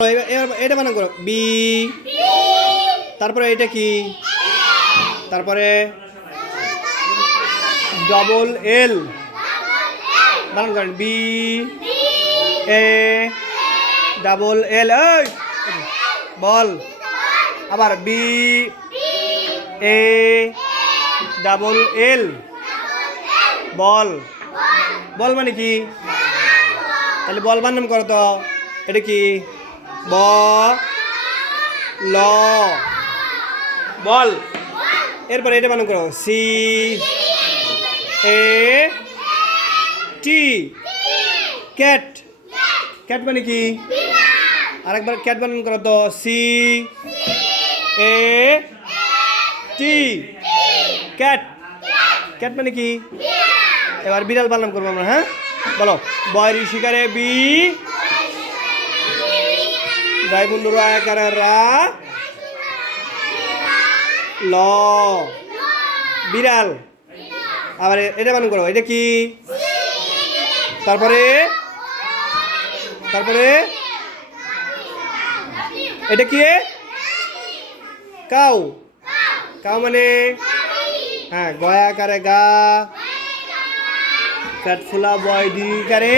এটা বানান করো বি, তারপরে এটা কি, তারপরে ডবল এল বানান করেন বি এ ডাবল এল, এই বল, আবার বি এ ডাবল এল বল। বল মানে কি? তাহলে বল বানান করো তো, এটা কি ব ল বল। এরপরে এটা বানান করো সি এ টি ক্যাট। ক্যাট মানে কি? আরেকবার ক্যাট বানান করো তো সি এ টি ক্যাট। ক্যাট মানে কি? এবার বিড়াল বানান করবো আমরা। হ্যাঁ বলো, বয়রি শিকারে বি, রাই বন্ধু রায়কারে রা, ল বিড়াল। আবার এটা বানান করো, এটা কি? তারপরে তারপরে এটা কি? কাউ। কাউ মানে হ্যাঁ গয়া কারে গা, কাঠফুলা বয় দিরি কারে,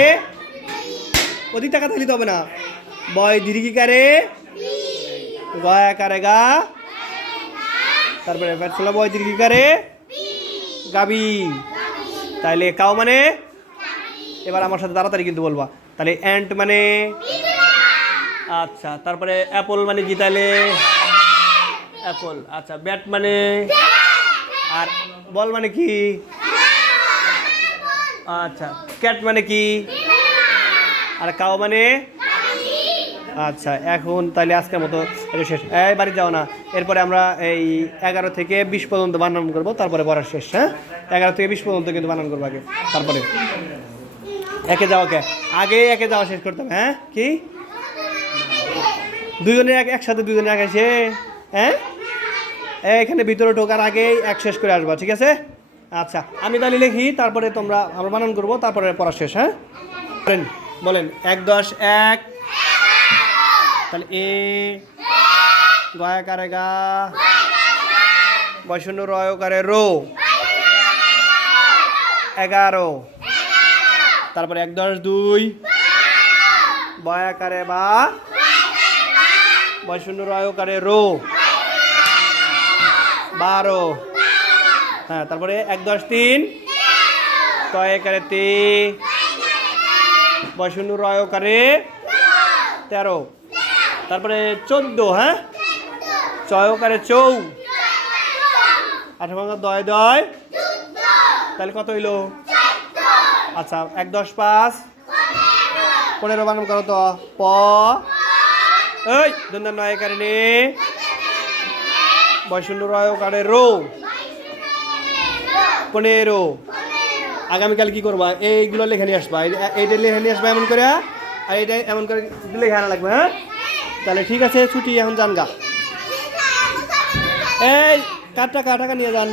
অধিক টাকা থাকলে তো হবে না, বয় দিরি কারে গয়া কারে গা, তারপরে কাঠফুলা বয় দিরি কারে গাবি। তাইলে কাউ মানে, এবার আমার সাথে তাড়াতাড়ি কিন্তু বলবা। তাহলে অ্যান্ট মানে আচ্ছা, তারপরে অ্যাপল মানে কি? তাহলে অ্যাপল। আচ্ছা, ব্যাট মানে, আর বল মানে কি? আচ্ছা, ক্যাট মানে কি? আর কাউ মানে আচ্ছা। এখন তাহলে আজকের মতো এটা শেষ, এই বাড়ি যাও না। এরপরে আমরা এই 11 থেকে 20 পর্যন্ত বানান করবো, তারপরে পড়া শেষ। হ্যাঁ 11 থেকে 20 পর্যন্ত কিন্তু বানান করবো আগে, তারপরে একে যাওয়া আগে একে যাওয়া শেষ করতে হবে। হ্যাঁ কি দুজনের একসাথে দুজনের আগে সে হ্যাঁ এখানে ভিতরে ঢোকার আগেই এক শেষ করে আসবা, ঠিক আছে? আচ্ছা, আমি তাহলে লিখি, তারপরে আমরা বানান করবো, তারপরে পড়া শেষ। হ্যাঁ বলেন 1 10 1, তাহলে এ গয়া কারে গা, বয়শূন্য রয় কারে রো, 11। তারপরে 1 10 2, বয়া কারে বা, বয়শূন্য রয় কারে রো, 12। হ্যাঁ তারপরে 1 10 3, তয় কারে তে, বয়শূন্য রয় কারে 13। তারপরে 14। হ্যাঁ চয় কারে চৌ, 8 ভাঙা দয় দয়, তাহলে কত হইল? আচ্ছা 1 10 5, 15 বানান করো তো প, এই দন্দার নয় কারে নে, বয়শূন্য রয় কারে রো, 15। আগামীকাল কি করবা? এইগুলো লেখা নিয়ে আসবা, এইটা লেখা নিয়ে আসবা এমন করে, আর এইটা এমন করে লেখা আনা লাগবে। হ্যাঁ তাহলে ঠিক আছে, ছুটি, এখন যান গা। এই টাকা নিয়ে যান।